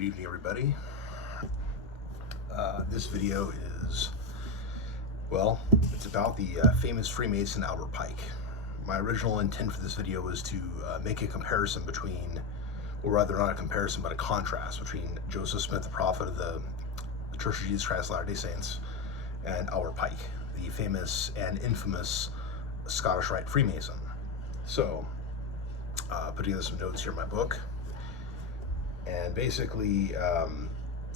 Good evening, everybody. This video is, well, it's about the famous Freemason Albert Pike. My original intent for this video was to make a comparison between, or rather not a comparison, but a contrast between Joseph Smith, the prophet of the Church of Jesus Christ of Latter-day Saints, and Albert Pike, the famous and infamous Scottish Rite Freemason. So, put together some notes here in my book. And basically,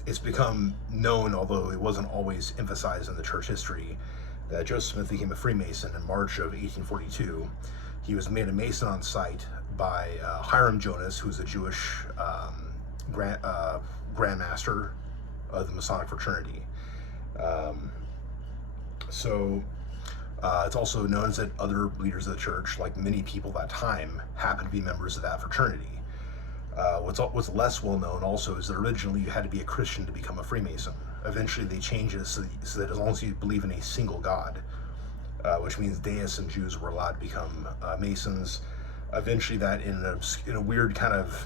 it's become known, although it wasn't always emphasized in the church history, that Joseph Smith became a Freemason in March of 1842. He was made a Mason on sight by Hiram Jonas, who's a Jewish Grandmaster of the Masonic fraternity. It's also known that other leaders of the church, like many people at that time, happened to be members of that fraternity. What's less well known also is that originally you had to be a Christian to become a Freemason. Eventually they changed it so that as long as you believe in a single God, which means deists and Jews were allowed to become Masons. Eventually that in a weird kind of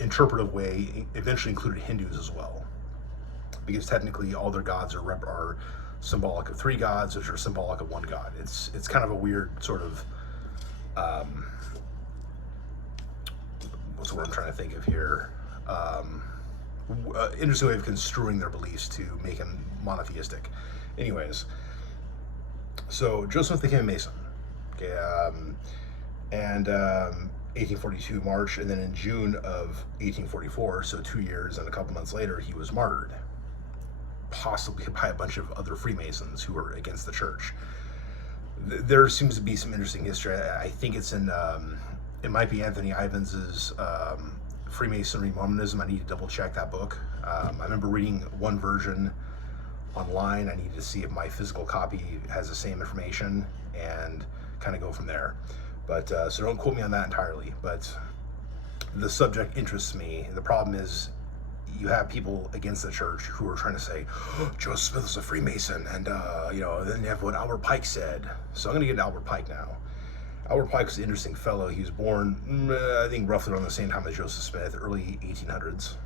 interpretive way eventually included Hindus as well, because technically all their gods are symbolic of three gods, which are symbolic of one God. It's kind of a weird sort of what's the word I'm trying to think of here? Interesting way of construing their beliefs to make them monotheistic. Anyways, so Joseph became a Mason, okay, 1842 March, and then in June of 1844, so 2 years and a couple months later, he was martyred, possibly by a bunch of other Freemasons who were against the church. There seems to be some interesting history. I think it's in it might be Anthony Ivins' Freemasonry Mormonism. I need to double check that book. I remember reading one version online. I need to see if my physical copy has the same information and kind of go from there. But so don't quote me on that entirely, but the subject interests me. The problem is you have people against the church who are trying to say, oh, Joseph Smith is a Freemason, and then you have what Albert Pike said. So I'm going to get to Albert Pike now. Albert Pike was an interesting fellow. He was born, I think, roughly around the same time as Joseph Smith, early 1800s.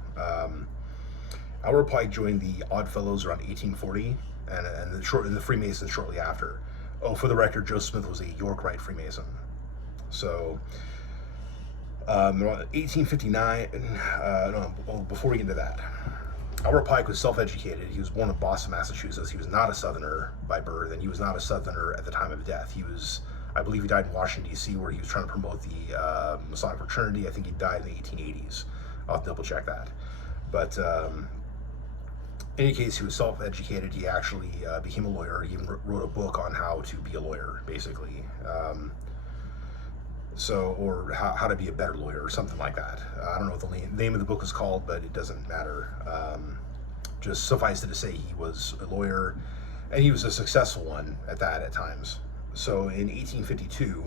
Albert Pike joined the Odd Fellows around 1840, and the Freemasons shortly after. Oh, for the record, Joseph Smith was a York Rite Freemason. So, 1859, before we get into that, Albert Pike was self-educated. He was born in Boston, Massachusetts. He was not a Southerner by birth, and he was not a Southerner at the time of death. I believe he died in Washington, D.C., where he was trying to promote the Masonic fraternity. I think he died in the 1880s. I'll have to double check that. But in any case, he was self-educated. He actually became a lawyer. He even wrote a book on how to be a lawyer, basically. Or how to be a better lawyer or something like that. I don't know what the name of the book is called, but it doesn't matter. Just suffice it to say he was a lawyer, and he was a successful one at times. So in 1852,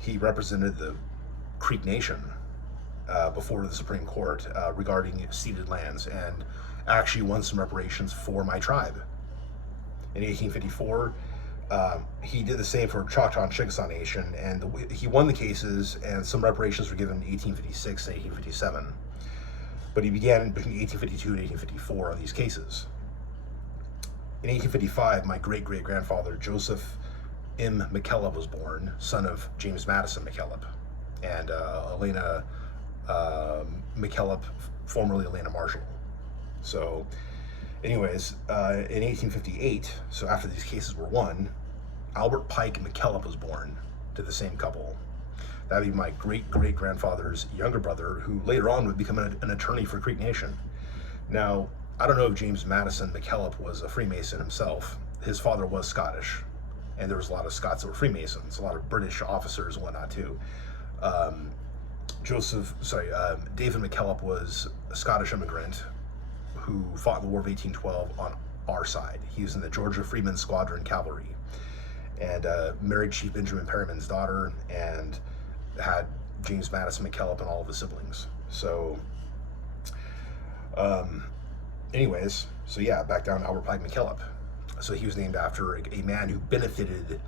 he represented the Creek Nation before the Supreme Court regarding ceded lands, and actually won some reparations for my tribe. In 1854, he did the same for Choctaw and Chickasaw Nation, and he won the cases, and some reparations were given in 1856 and 1857. But he began between 1852 and 1854 on these cases. In 1855, my great-great-grandfather, Joseph M. McKellop, was born, son of James Madison McKellop and Elena McKellop, formerly Elena Marshall. So anyways, in 1858, so after these cases were won, Albert Pike McKellop was born to the same couple. That would be my great-great-grandfather's younger brother, who later on would become an attorney for Creek Nation. Now, I don't know if James Madison McKellop was a Freemason himself. His father was Scottish, and there was a lot of Scots that were Freemasons, a lot of British officers and whatnot too. David McKellop was a Scottish immigrant who fought in the War of 1812 on our side. He was in the Georgia Freeman Squadron Cavalry, and married Chief Benjamin Perryman's daughter, and had James Madison McKellop and all of his siblings. So, anyways, so yeah, back down to Albert Pike McKellop. So he was named after a man who benefited.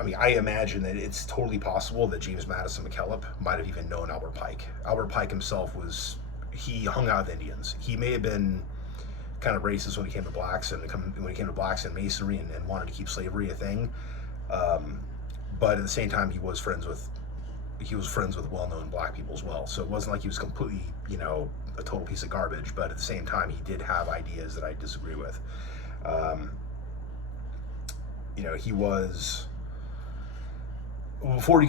I mean, I imagine that it's totally possible that James Madison McKellop might have even known Albert Pike. Albert Pike himself was he hung out with Indians. He may have been kind of racist when it came to blacks and Masonry and wanted to keep slavery a thing. But at the same time, he was friends with well-known black people as well. So it wasn't like he was completely, a total piece of garbage. But at the same time, he did have ideas that I disagree with. He was, before he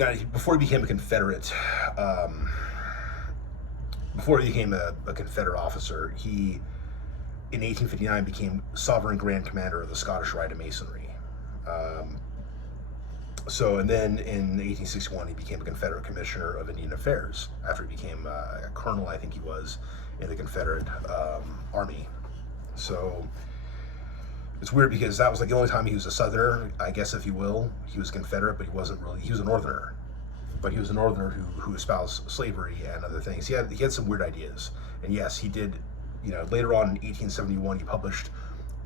became a Confederate, before he became a Confederate officer, he in 1859 became Sovereign Grand Commander of the Scottish Rite of Masonry. And then in 1861 he became a Confederate Commissioner of Indian Affairs after he became a colonel, I think he was, in the Confederate Army. So it's weird because that was like the only time he was a Southerner, I guess, if you will. He was Confederate, but he wasn't really. He was a Northerner, but he was a Northerner who espoused slavery and other things. He had some weird ideas, and yes, he did. Later on in 1871, he published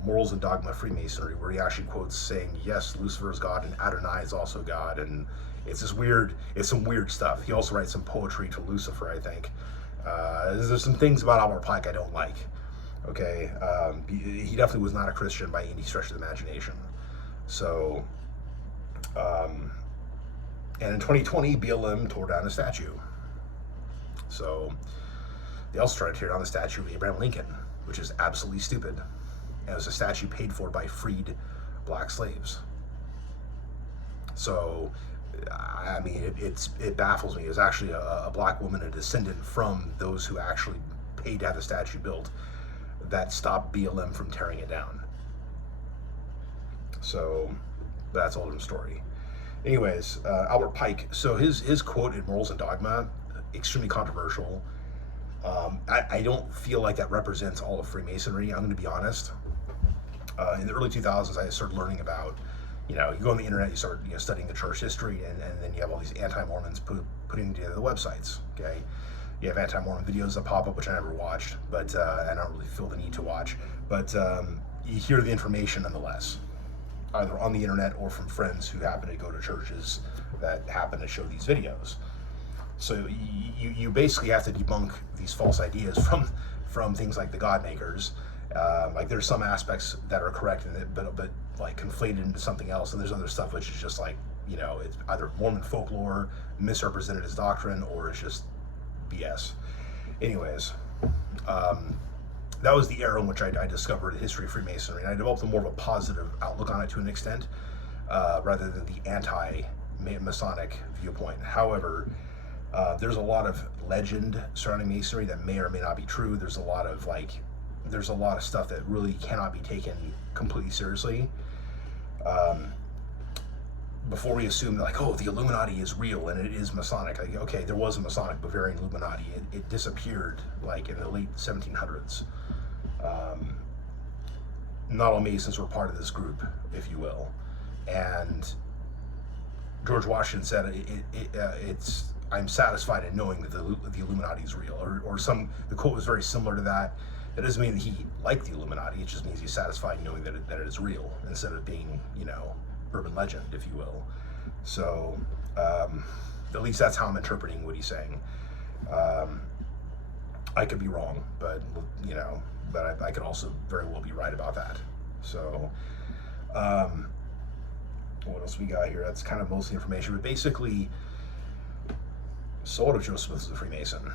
Morals and Dogma of Freemasonry, where he actually quotes saying, "Yes, Lucifer is God, and Adonai is also God," and it's some weird stuff. He also writes some poetry to Lucifer, I think. There's some things about Albert Pike I don't like. Okay, he definitely was not a Christian by any stretch of the imagination. So, and in 2020, BLM tore down a statue. So, they also tried to tear down the statue of Abraham Lincoln, which is absolutely stupid. And it was a statue paid for by freed black slaves. So, I mean, it baffles me. It was actually a black woman, a descendant from those who actually paid to have the statue built, that stopped BLM from tearing it down. So, that's a whole different story. Anyways, Albert Pike. So his quote in Morals and Dogma, extremely controversial. I don't feel like that represents all of Freemasonry. I'm going to be honest. In the early 2000s, I started learning about, you go on the internet, you start studying the church history, and then you have all these anti-Mormons putting together the websites. Okay, you have anti-Mormon videos that pop up, which I never watched, but I don't really feel the need to watch. But you hear the information nonetheless, either on the internet or from friends who happen to go to churches that happen to show these videos. So you basically have to debunk these false ideas from things like the God makers. Like there's some aspects that are correct in it, but like conflated into something else, and there's other stuff which is just like, it's either Mormon folklore misrepresented as doctrine, or it's just BS. Anyways, that was the era in which I discovered the history of Freemasonry, and I developed more of a positive outlook on it to an extent, rather than the anti-Masonic viewpoint. However, there's a lot of legend surrounding Masonry that may or may not be true. There's a lot of stuff that really cannot be taken completely seriously. Before we assume that, the Illuminati is real and it is Masonic. Okay, there was a Masonic Bavarian Illuminati. It disappeared in the late 1700s. Not all Masons were part of this group, if you will. And George Washington said, I'm satisfied in knowing that the Illuminati is real, the quote was very similar to that. That doesn't mean that he liked the Illuminati. It just means he's satisfied in knowing that it is real, instead of being, urban legend, if you will. So, at least that's how I'm interpreting what he's saying. I could be wrong, but I could also very well be right about that. So, what else we got here? That's kind of most of the information, but basically, so what if Joseph Smith was a Freemason?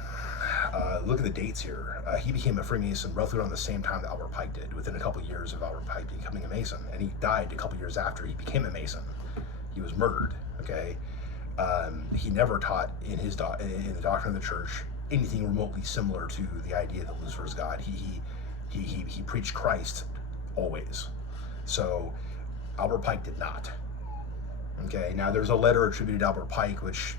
Look at the dates here. He became a Freemason roughly around the same time that Albert Pike did, within a couple of years of Albert Pike becoming a Mason, and he died a couple of years after he became a Mason. He was murdered. Okay, he never taught in the doctrine of the church anything remotely similar to the idea that Lucifer is God. He preached Christ always. So Albert Pike did not. Okay, now there's a letter attributed to Albert Pike, which,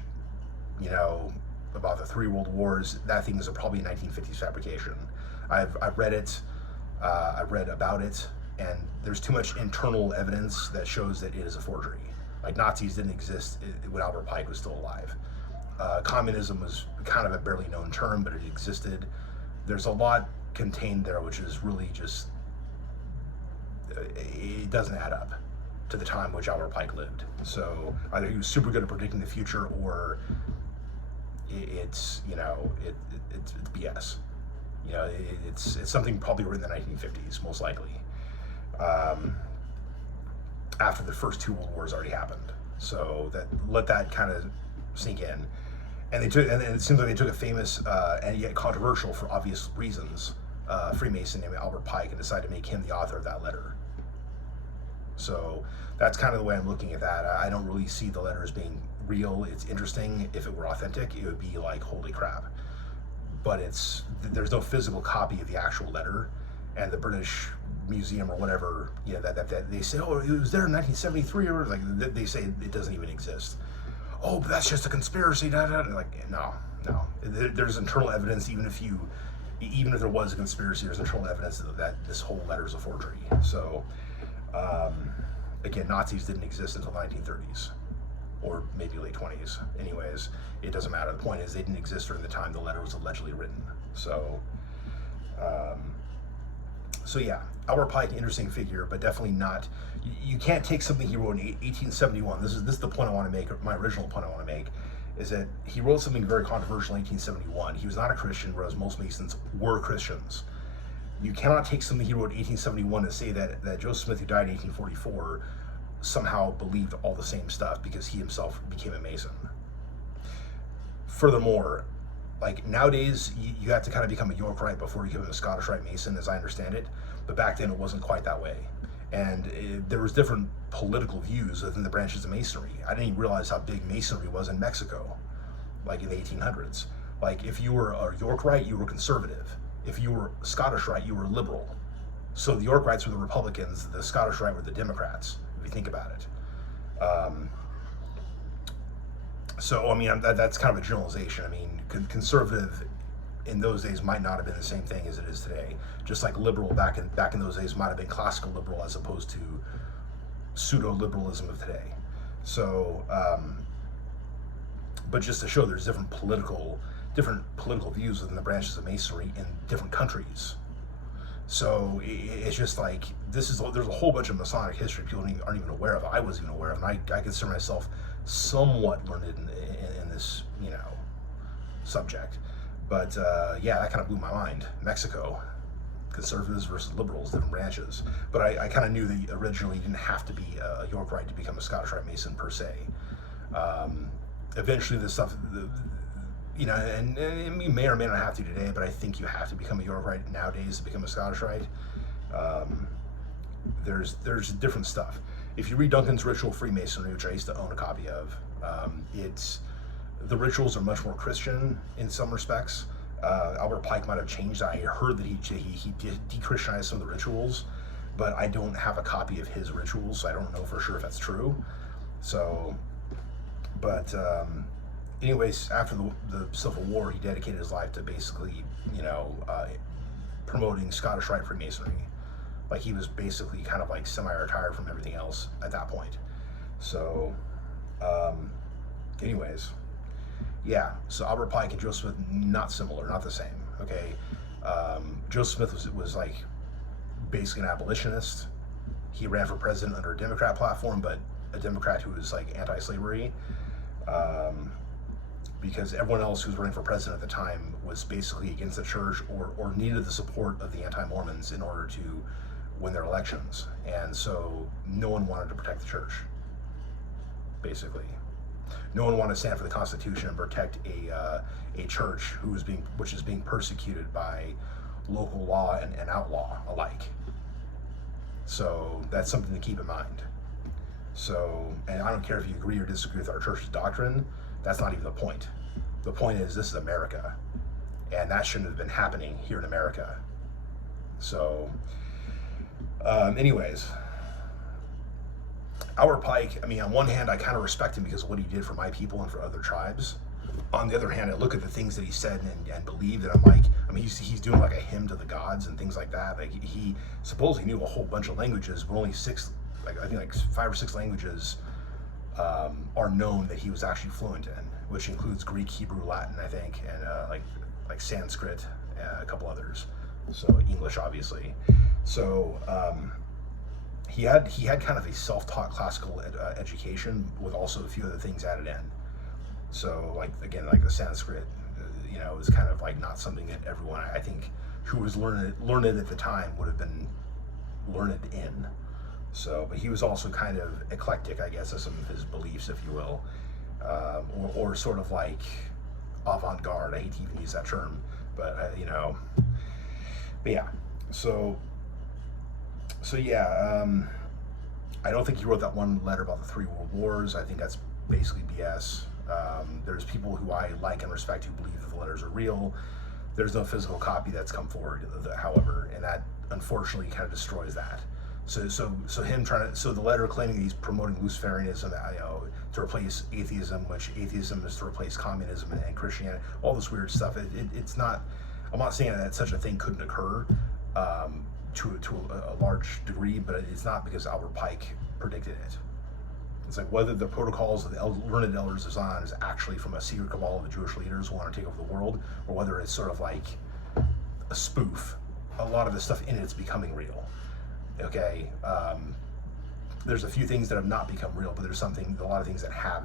about the 3 World Wars. That thing is probably a 1950s fabrication. I've read it, I've read about it, and there's too much internal evidence that shows that it is a forgery. Nazis didn't exist when Albert Pike was still alive. Communism was kind of a barely known term, but it existed. There's a lot contained there which is really just, it doesn't add up to the time which Albert Pike lived. So either he was super good at predicting the future, or it's BS. You know, it's something probably written in the 1950s, most likely, after the first two world wars already happened. So let that kind of sink in. And it seems like they took a famous and yet controversial, for obvious reasons, Freemason named Albert Pike, and decided to make him the author of that letter. So that's kind of the way I'm looking at that. I don't really see the letter as being real. It's interesting. If it were authentic, it would be like, holy crap. But there's no physical copy of the actual letter, and the British Museum or whatever, you know, that they say, oh, it was there in 1973, or like they say it doesn't even exist. Oh, but that's just a conspiracy. Like, no. There's internal evidence. Even if there was a conspiracy, there's internal evidence that this whole letter is a forgery. So, again, Nazis didn't exist until the 1930s, or maybe late 20s. Anyways, it doesn't matter. The point is, they didn't exist during the time the letter was allegedly written. So, yeah, Albert Pike, interesting figure, but definitely not. You can't take something he wrote in 1871. This is the point I want to make. Or my original point I want to make is that he wrote something very controversial in 1871. He was not a Christian, whereas most Masons were Christians. You cannot take something he wrote in 1871 and say that Joseph Smith, who died in 1844, somehow believed all the same stuff because he himself became a Mason. Furthermore, like nowadays, you have to kind of become a Yorkite before you become a Scottish Rite Mason, as I understand it. But back then, it wasn't quite that way. And there was different political views within the branches of Masonry. I didn't even realize how big Masonry was in Mexico, like in the 1800s. Like if you were a York Rite, you were conservative. If you were Scottish Rite, you were liberal. So the York Rites were the Republicans, the Scottish Rite were the Democrats, if you think about it. So, I mean, that's kind of a generalization. I mean, conservative in those days might not have been the same thing as it is today. Just like liberal back in those days might have been classical liberal as opposed to pseudo-liberalism of today. So, but just to show there's different political views within the branches of Masonry in different countries. So it's just like there's a whole bunch of Masonic history people aren't even aware of. I wasn't even aware of, and I consider myself somewhat learned in this, you know, subject. But yeah, that kind of blew my mind. Mexico, conservatives versus liberals, different branches. But I kind of knew that originally you didn't have to be a York Rite to become a Scottish Rite Mason per se. Eventually, this stuff, you know, and you may or may not have to today, but I think you have to become a York Rite nowadays to become a Scottish Rite. There's different stuff. If you read Duncan's Ritual Freemasonry, which I used to own a copy of, the rituals are much more Christian in some respects. Albert Pike might have changed. I heard that he de-Christianized some of the rituals, but I don't have a copy of his rituals, so I don't know for sure if that's true. So, but anyways, after the Civil War, he dedicated his life to basically, you know, promoting Scottish Rite Freemasonry. Like he was basically kind of like semi-retired from everything else at that point. So, anyways, yeah. So Albert Pike and Joseph Smith, not similar, not the same. Okay, Joseph Smith was like basically an abolitionist. He ran for president under a Democrat platform, but a Democrat who was like anti-slavery. Because everyone else who was running for president at the time was basically against the church or needed the support of the anti-Mormons in order to win their elections. And so no one wanted to protect the church, basically. No one wanted to stand for the Constitution and protect a church which is being persecuted by local law and outlaw alike. So that's something to keep in mind. So, and I don't care if you agree or disagree with our church's doctrine, that's not even the point. The point is, this is America, and that shouldn't have been happening here in America. So, anyways, Albert Pike, I mean, on one hand, I kind of respect him because of what he did for my people and for other tribes. On the other hand, I look at the things that he said and believed, and I'm like, I mean, he's doing like a hymn to the gods and things like that. Like he supposedly knew a whole bunch of languages, but only I think 5 or 6 languages are known that he was actually fluent in, which includes Greek, Hebrew, Latin, I think, and like Sanskrit, a couple others. So English, obviously. So he had kind of a self-taught classical education with also a few other things added in. So like again, like the Sanskrit, you know, is kind of like not something that everyone I think who was learned at the time would have been learned in. So, but he was also kind of eclectic, I guess, of some of his beliefs, if you will, or sort of like avant-garde. I hate to even use that term, but you know, but yeah. So yeah. I don't think he wrote that one letter about the 3 world wars. I think that's basically BS. There's people who I like and respect who believe that the letters are real. There's no physical copy that's come forward, however, and that unfortunately kind of destroys that. So him trying to, so the letter claiming he's promoting Luciferianism, you know, to replace atheism, which atheism is to replace communism and Christianity, all this weird stuff. It's not. I'm not saying that such a thing couldn't occur to a large degree, but it's not because Albert Pike predicted it. It's like whether the protocols of the learned elders of Zion is actually from a secret cabal of the Jewish leaders who want to take over the world, or whether it's sort of like a spoof. A lot of the stuff in it's becoming real. Okay, there's a few things that have not become real, but there's a lot of things that have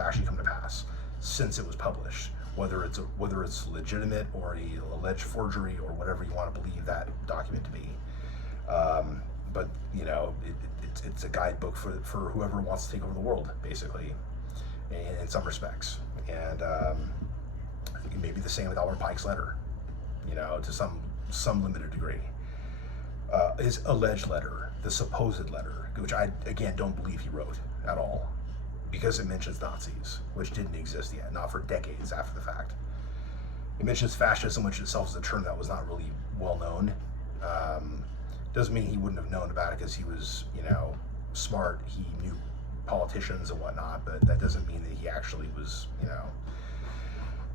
actually come to pass since it was published. Whether it's legitimate or a alleged forgery or whatever you want to believe that document to be, but you know, it's a guidebook for whoever wants to take over the world, basically, in some respects. And maybe the same with Albert Pike's letter, you know, to some limited degree. His alleged letter, the supposed letter, which I again don't believe he wrote at all, because it mentions Nazis, which didn't exist yet, not for decades after the fact. It mentions fascism, which itself is a term that was not really well known. Doesn't mean he wouldn't have known about it because he was, you know, smart. He knew politicians and whatnot, but that doesn't mean that he actually was, you know.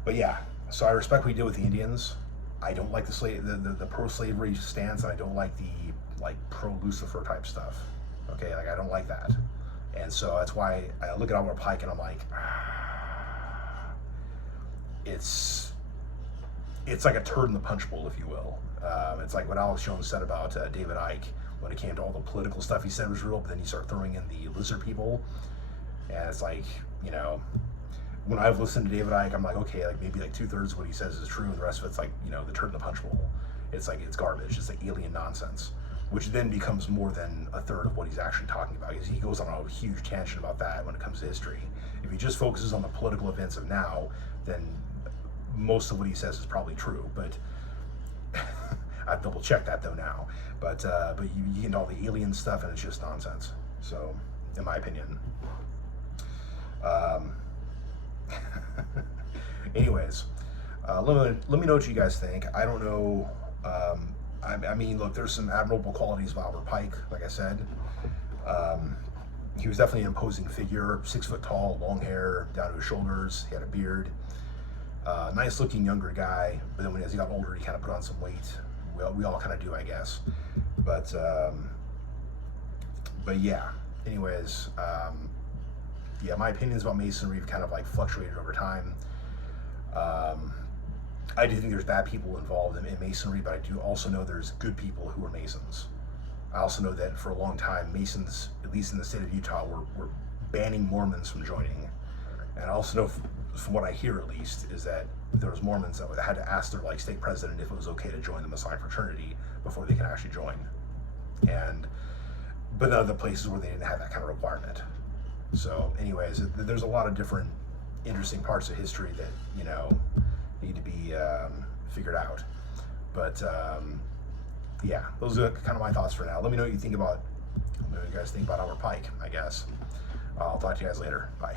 But yeah, so I respect what he did with the Indians. I don't like the pro-slavery stance, and I don't like the pro-Lucifer type stuff. Okay, I don't like that. And so that's why I look at Albert Pike and I'm like, it's like a turd in the punch bowl, if you will. It's like what Alex Jones said about David Icke when it came to all the political stuff he said was real, but then you start throwing in the lizard people, and it's like, you know, when I've listened to David Icke, I'm like, okay, like maybe like 2/3 of what he says is true, and the rest of it's like, you know, the turd in the punch bowl. It's like, it's garbage. It's like alien nonsense, which then becomes more than 1/3 of what he's actually talking about, because he goes on a huge tangent about that when it comes to history. If he just focuses on the political events of now, then most of what he says is probably true, but I've double checked that though now. But you get into all the alien stuff and it's just nonsense. So, in my opinion. Anyways, let me know what you guys think. I don't know. I mean, look, there's some admirable qualities of Albert Pike, like I said. He was definitely an imposing figure, 6 foot tall, long hair down to his shoulders. He had a beard. Nice looking younger guy, but then as he got older, he kind of put on some weight. We all kind of do, I guess. But yeah. Anyways, yeah, my opinions about Masonry have kind of like fluctuated over time. I do think there's bad people involved in Masonry, but I do also know there's good people who are Masons. I also know that for a long time, Masons, at least in the state of Utah, were banning Mormons from joining. And I also know, from what I hear at least, is that there was Mormons that had to ask their state president if it was okay to join the Masonic fraternity before they can actually join. But other places where they didn't have that kind of requirement. So anyways, there's a lot of different interesting parts of history that, you know, need to be figured out. But yeah, those are kind of my thoughts for now. Let me know what you think about, what you guys think about Albert Pike, I guess. I'll talk to you guys later. Bye.